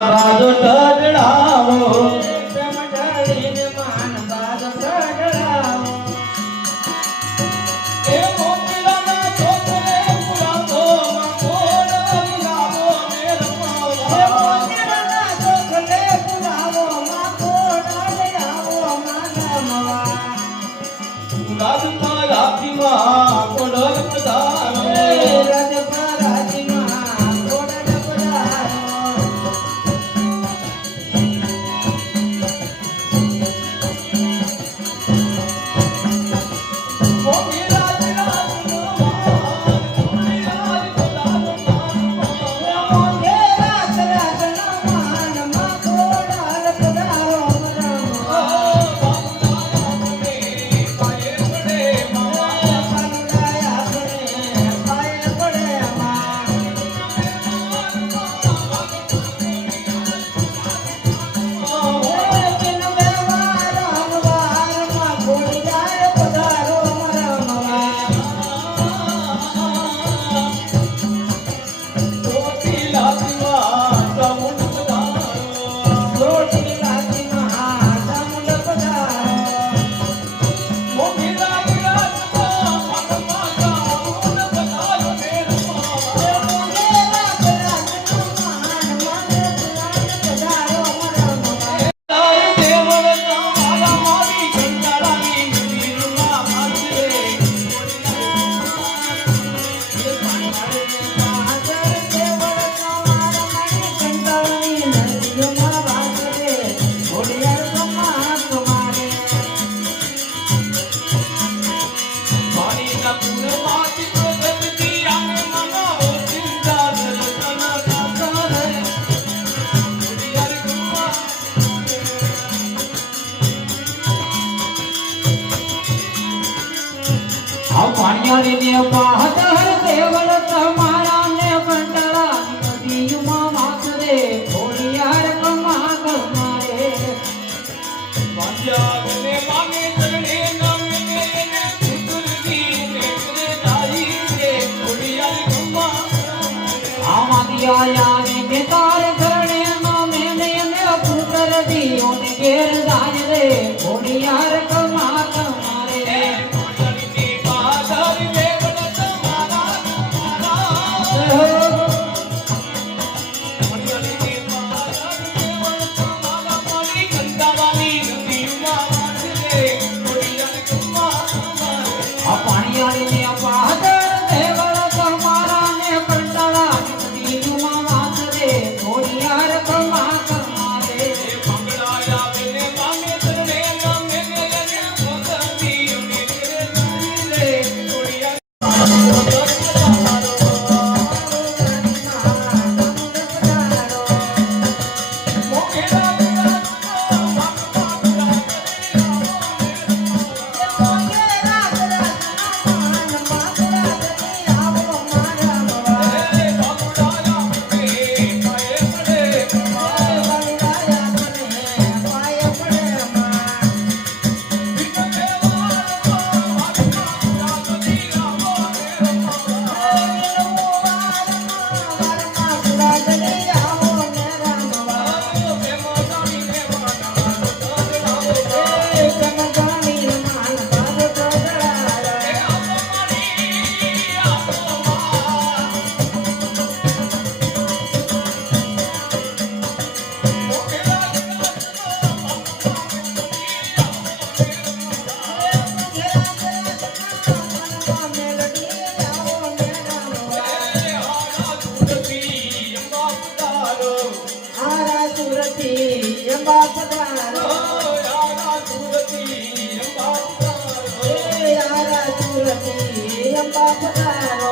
બાજો ઢળાવો સમજાવીને માન બાજો ઢળાવો એ મોકલાના છોકરે પુરાતો મકોડ લાવો મેરમાવો એ મોકલાના છોકરે પુરાવો મકોડ લાવો માનમવા રાજ પારાતીમાં કોડલ પધારો રાજ પારાતીમાં કોડલ પધારો મોગી રાજ રાજ માન મોગી રાજ પધારો મોગે રાજ રાજ માન મકોડ પધારો પાણીયારી ને પાહતર દેવળ તમારા ને કંટાળા નદીમાં માથરે થોડીયાર કમા કમારે વાંજાને માને ચરણે નામે ને પુત્રની મેકરે તારી રે ઓડિયા ગમ્મા આમાંથી આયા ને તાર ઘરણે નામે ને પુત્ર દીઓ ને ઘેર જાય રે થોડીયાર કમા કમારે પાણીયારી ને પાદર દેવળ તમારા ને કંટાળા નદીમાં વાસરે થોડીયાર કમા કમારે અંબા પધારો